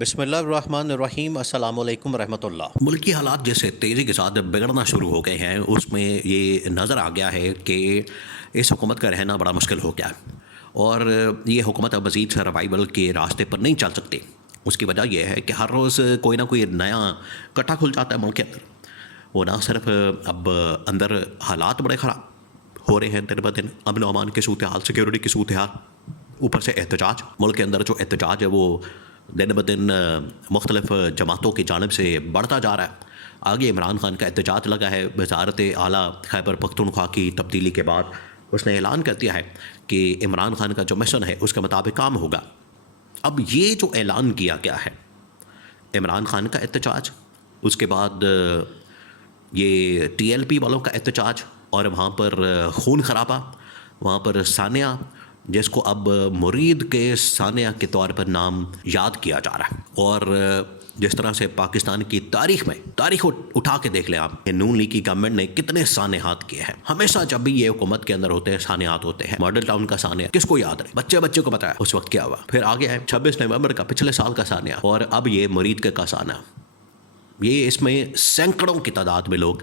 بسم اللہ الرحمن الرحیم، السلام علیکم ورحمۃ اللہ۔ ملکی حالات جیسے تیزی کے ساتھ بگڑنا شروع ہو گئے ہیں، اس میں یہ نظر آ گیا ہے کہ اس حکومت کا رہنا بڑا مشکل ہو گیا ہے اور یہ حکومت اب مزید سروائیول کے راستے پر نہیں چل سکتی۔ اس کی وجہ یہ ہے کہ ہر روز کوئی نہ کوئی نیا کٹا کھل جاتا ہے ملک کے اندر۔ وہ نہ صرف اب اندر حالات بڑے خراب ہو رہے ہیں دن بہ دن، امن و امان کی صورتحال، سیکیورٹی کی صورتحال، اوپر سے احتجاج، ملک کے اندر جو احتجاج ہے وہ دن بہ دن مختلف جماعتوں کی جانب سے بڑھتا جا رہا ہے۔ آگے عمران خان کا احتجاج لگا ہے، وزارت اعلیٰ خیبر پختونخوا کی تبدیلی کے بعد اس نے اعلان کر دیا ہے کہ عمران خان کا جو مشن ہے اس کے مطابق کام ہوگا۔ اب یہ جو اعلان کیا گیا ہے عمران خان کا احتجاج، اس کے بعد یہ ٹی ایل پی والوں کا احتجاج، اور وہاں پر خون خرابہ، وہاں پر ثانیہ، جس کو اب مرید کے ثانیہ کے طور پر نام یاد کیا جا رہا ہے۔ اور جس طرح سے پاکستان کی تاریخ اٹھا کے دیکھ لیں آپ کہ نون لیگ کی گورنمنٹ نے کتنے سانحات کیے ہیں۔ ہمیشہ جب بھی یہ حکومت کے اندر ہوتے ہیں سانحات ہوتے ہیں۔ ماڈل ٹاؤن کا سانحہ کس کو یاد ہے؟ بچے کو پتا ہے اس وقت کیا ہوا۔ پھر آگے ہے 26 نومبر کا پچھلے سال کا سانحہ، اور اب یہ مرید کا سانحہ۔ یہ اس میں سینکڑوں کی تعداد میں لوگ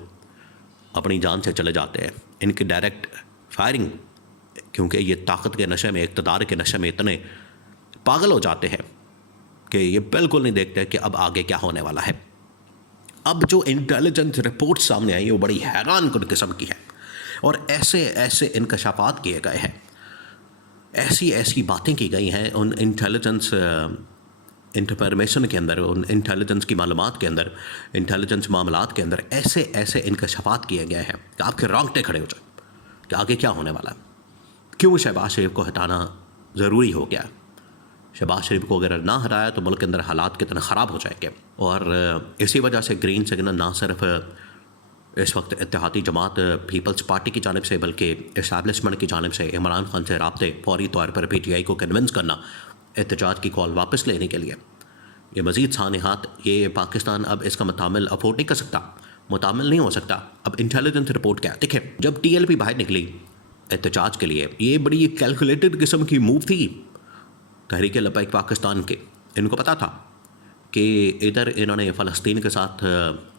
اپنی جان سے چلے جاتے ہیں۔ ان کی ڈائریکٹ فائرنگ، کیونکہ یہ طاقت کے نشے میں، اقتدار کے نشے میں اتنے پاگل ہو جاتے ہیں کہ یہ بالکل نہیں دیکھتے کہ اب آگے کیا ہونے والا ہے۔ اب جو انٹیلیجنس رپورٹ سامنے آئی وہ بڑی حیران کن قسم کی ہے، اور ایسے انکشافات کیے گئے ہیں، ایسی باتیں کی گئی ہیں ان انٹیلیجنس انفارمیشن کے اندر، ان انٹیلیجنس کی معلومات کے اندر، انٹیلیجنس معاملات کے اندر ایسے انکشافات کیے گئے ہیں کہ آپ کے رونگٹے کھڑے ہو جائیں کہ آگے کیا ہونے والا ہے۔ کیوں شہباز شریف کو ہٹانا ضروری ہو گیا؟ شہباز شریف کو اگر نہ ہٹایا تو ملک کے اندر حالات کتنے خراب ہو جائیں گے۔ اور اسی وجہ سے گرین سگنل نہ صرف اس وقت اتحادی جماعت پیپلز پارٹی کی جانب سے بلکہ اسٹیبلشمنٹ کی جانب سے عمران خان سے رابطے، فوری طور پر پی ٹی آئی کو کنونس کرنا احتجاج کی کال واپس لینے کے لیے۔ یہ مزید سانحات، یہ پاکستان اب اس کا متعامل افورڈ نہیں کر سکتا، متعامل نہیں ہو سکتا۔ اب انٹیلیجنس رپورٹ کیا ہے دیکھیں، جب ٹی ایل پی باہر نکلی احتجاج کے لیے، یہ بڑی کیلکولیٹڈ قسم کی موو تھی تحریک لبیک پاکستان کے۔ ان کو پتا تھا کہ ادھر انہوں نے فلسطین کے ساتھ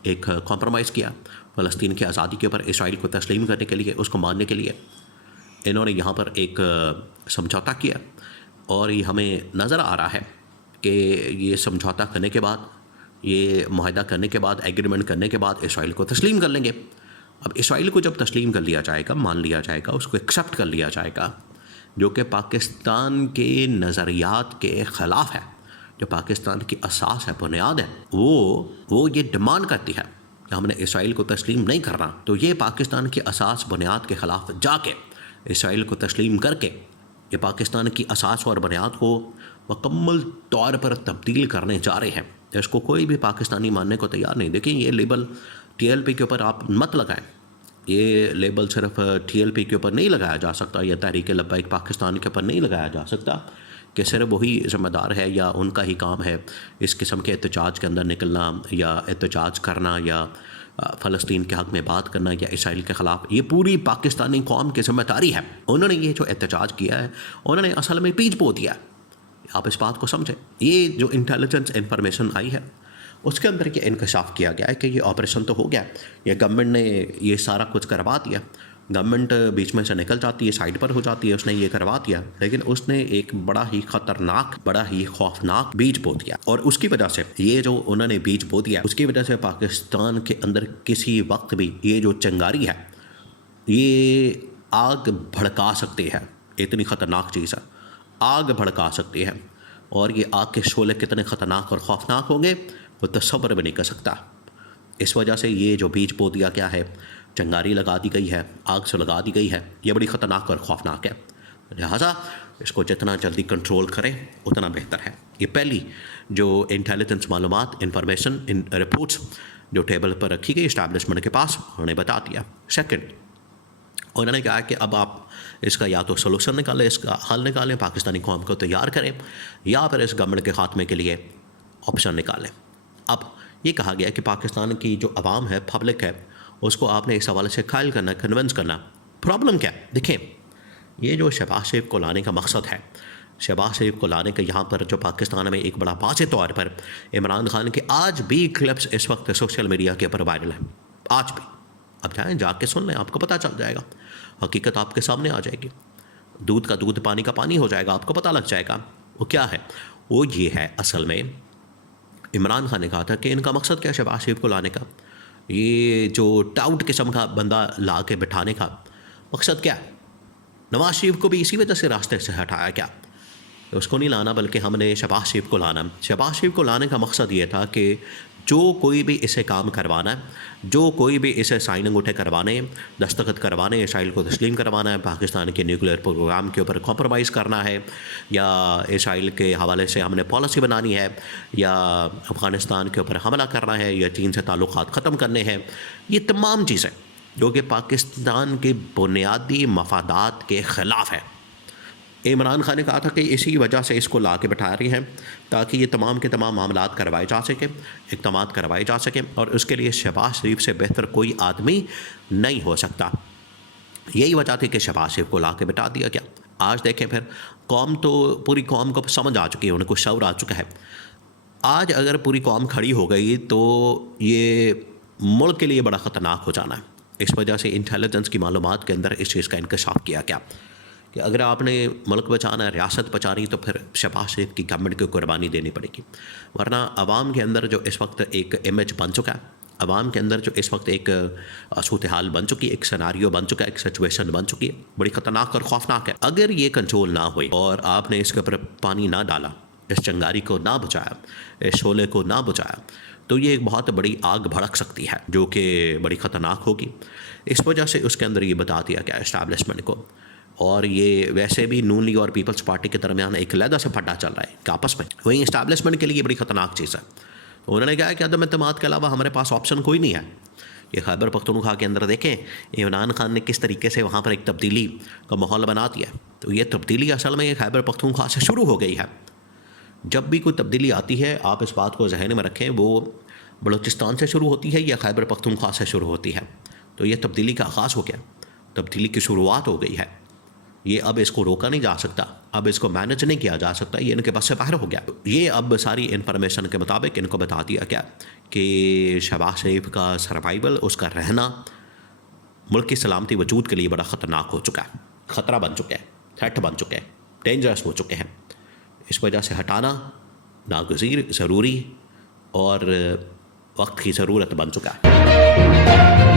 ایک کمپرومائز کیا، فلسطین کی آزادی کے اوپر اسرائیل کو تسلیم کرنے کے لیے، اس کو ماننے کے لیے انہوں نے یہاں پر ایک سمجھوتا کیا، اور یہ ہمیں نظر آ رہا ہے کہ یہ سمجھوتا کرنے کے بعد، یہ معاہدہ کرنے کے بعد، ایگریمنٹ کرنے کے بعد اسرائیل کو تسلیم کر لیں گے۔ اب اسرائیل کو جب تسلیم کر لیا جائے گا، مان لیا جائے گا، اس کو ایکسیپٹ کر لیا جائے گا، جو کہ پاکستان کے نظریات کے خلاف ہے، جو پاکستان کی اساس ہے، بنیاد ہے، وہ یہ ڈیمانڈ کرتی ہے کہ ہم نے اسرائیل کو تسلیم نہیں کرنا، تو یہ پاکستان کی اساس بنیاد کے خلاف جا کے اسرائیل کو تسلیم کر کے یہ پاکستان کی اساس اور بنیاد کو مکمل طور پر تبدیل کرنے جا رہے ہیں۔ اس کو کوئی بھی پاکستانی ماننے کو تیار نہیں۔ دیکھیں، یہ لیبل ٹی ایل پی کے اوپر آپ مت لگائیں، یہ لیبل صرف ٹی ایل پی کے اوپر نہیں لگایا جا سکتا، یا تحریک لبیک پاکستان کے اوپر نہیں لگایا جا سکتا کہ صرف وہی ذمہ دار ہے یا ان کا ہی کام ہے اس قسم کے احتجاج کے اندر نکلنا، یا احتجاج کرنا، یا فلسطین کے حق میں بات کرنا، یا اسرائیل کے خلاف۔ یہ پوری پاکستانی قوم کی ذمہ داری ہے۔ انہوں نے یہ جو احتجاج کیا ہے، انہوں نے اصل میں پیچ بو دیا ہے۔ آپ اس بات کو سمجھیں۔ یہ جو انٹیلیجنس انفارمیشن آئی ہے اس کے اندر یہ انکشاف کیا گیا ہے کہ یہ آپریشن تو ہو گیا، یہ گورنمنٹ نے یہ سارا کچھ کروا دیا، گورنمنٹ بیچ میں سے نکل جاتی ہے، سائڈ پر ہو جاتی ہے، اس نے یہ کروا دیا، لیکن اس نے ایک بڑا ہی خطرناک، بڑا ہی خوفناک بیج بو دیا، اور اس کی وجہ سے یہ جو انہوں نے بیج بو دیا، اس کی وجہ سے پاکستان کے اندر کسی وقت بھی یہ جو چنگاری ہے یہ آگ بھڑکا سکتی ہے۔ اتنی خطرناک چیز ہے، آگ بھڑکا سکتی ہے، اور یہ آگ کے شعلے کتنے خطرناک اور خوفناک ہوں گے وہ تصور بھی نہیں کر سکتا۔ اس وجہ سے یہ جو بیج بو دیا گیا ہے، چنگاری لگا دی گئی ہے، آگ سے لگا دی گئی ہے، یہ بڑی خطرناک اور خوفناک ہے۔ لہٰذا اس کو جتنا جلدی کنٹرول کریں اتنا بہتر ہے۔ یہ پہلی جو انٹیلیجنس معلومات، انفارمیشن، رپورٹس جو ٹیبل پر رکھی گئی اسٹیبلشمنٹ کے پاس، انہوں نے بتا دیا۔ سیکنڈ، انہوں نے کہا کہ اب آپ اس کا یا تو سلوشن نکالیں، اس کا حل نکالیں، پاکستانی قوم کو تیار کریں، یا پھر اس گورنمنٹ کے خاتمے کے لیے آپشن نکالیں۔ اب یہ کہا گیا کہ پاکستان کی جو عوام ہے، پبلک ہے، اس کو آپ نے اس حوالے سے قائل کرنا، کنونس کرنا۔ پرابلم کیا ہے؟ دیکھیں، یہ جو شہباز شریف کو لانے کا مقصد ہے، شہباز شریف کو لانے کا یہاں پر جو پاکستان میں ایک بڑا واضح طور پر عمران خان کے آج بھی کلپس اس وقت سوشل میڈیا کے اوپر وائرل ہیں، آج بھی. اب جائیں جا کے سن لیں، آپ کو پتہ چل جائے گا، حقیقت آپ کے سامنے آ جائے گی. دودھ کا دودھ پانی کا پانی ہو جائے گا، آپ کو پتہ لگ جائے گا. وہ کیا ہے؟ وہ یہ ہے اصل میں عمران خان نے کہا تھا کہ ان کا مقصد کیا شہباز شریف کو لانے کا، یہ جو ٹاؤٹ قسم کا بندہ لا کے بٹھانے کا مقصد کیا ہے؟ نواز شریف کو بھی اسی وجہ سے راستے سے ہٹایا کیا؟ اس کو نہیں لانا بلکہ ہم نے شہباز شریف کو لانا. شہباز شریف کو لانے کا مقصد یہ تھا کہ جو کوئی بھی اسے کام کروانا ہے، جو کوئی بھی اسے سائننگ اٹھے کروانے، دستخط کروانے، اسرائیل کو تسلیم کروانا ہے، پاکستان کے نیوکلیر پروگرام کے اوپر کمپرومائز کرنا ہے، یا اسرائیل کے حوالے سے ہم نے پالیسی بنانی ہے، یا افغانستان کے اوپر حملہ کرنا ہے، یا چین سے تعلقات ختم کرنے ہیں، یہ تمام چیزیں جو کہ پاکستان کے بنیادی مفادات کے خلاف ہے. عمران خان نے کہا تھا کہ اسی وجہ سے اس کو لا کے بٹھا رہی ہیں تاکہ یہ تمام کے تمام معاملات کروائے جا سکیں، اقدامات کروائے جا سکیں، اور اس کے لیے شہباز شریف سے بہتر کوئی آدمی نہیں ہو سکتا. یہی وجہ تھی کہ شہباز شریف کو لا کے بٹھا دیا گیا. آج دیکھیں پھر قوم تو پوری قوم کو سمجھ آ چکی ہے، انہیں کو شعور آ چکا ہے. آج اگر پوری قوم کھڑی ہو گئی تو یہ ملک کے لیے بڑا خطرناک ہو جانا ہے. اس وجہ سے انٹیلیجنس کی معلومات کے اندر اس چیز کا انکشاف کیا گیا کہ اگر آپ نے ملک بچانا ہے، ریاست بچانی، تو پھر شہباز شریف کی گورنمنٹ کو قربانی دینی پڑے گی. ورنہ عوام کے اندر جو اس وقت ایک امیج بن چکا ہے، عوام کے اندر جو اس وقت ایک صورتحال بن چکی ہے، ایک سیناریو بن چکا ہے، ایک سچویشن بن چکی ہے، بڑی خطرناک اور خوفناک ہے. اگر یہ کنٹرول نہ ہوئی اور آپ نے اس کے اوپر پانی نہ ڈالا، اس چنگاری کو نہ بچایا، اس شعلے کو نہ بچایا، تو یہ ایک بہت بڑی آگ بھڑک سکتی ہے جو کہ بڑی خطرناک ہوگی. اس وجہ سے اس کے اندر یہ بتا دیا گیا اسٹیبلشمنٹ کو. اور یہ ویسے بھی نون لیگ اور پیپلز پارٹی کے درمیان ایک علیحدہ سے پھڈا چل رہا ہے کہ آپس میں، وہی اسٹیبلشمنٹ کے لیے بڑی خطرناک چیز ہے. انہوں نے کہا کہ عدم اعتماد کے علاوہ ہمارے پاس آپشن کوئی نہیں ہے. یہ خیبر پختونخوا کے اندر دیکھیں عمران خان نے کس طریقے سے وہاں پر ایک تبدیلی کا ماحول بنا دیا. تو یہ تبدیلی اصل میں یہ خیبر پختونخوا سے شروع ہو گئی ہے. جب بھی کوئی تبدیلی آتی ہے، آپ اس بات کو ذہن میں رکھیں، وہ بلوچستان سے شروع ہوتی ہے یا خیبر پختونخوا سے شروع ہوتی ہے. تو یہ تبدیلی کا آغاز ہو گیا، تبدیلی کی شروعات ہو گئی ہے. یہ اب اس کو روکا نہیں جا سکتا، اب اس کو مینج نہیں کیا جا سکتا، یہ ان کے بس سے باہر ہو گیا. یہ اب ساری انفارمیشن کے مطابق ان کو بتا دیا گیا کہ شہباز شریف کا سروائیول، اس کا رہنا ملک کی سلامتی وجود کے لیے بڑا خطرناک ہو چکا ہے، خطرہ بن چکا ہے، تھریٹ بن چکے ہیں، ڈینجرس ہو چکے ہیں. اس وجہ سے ہٹانا ناگزیر، ضروری اور وقت کی ضرورت بن چکا ہے.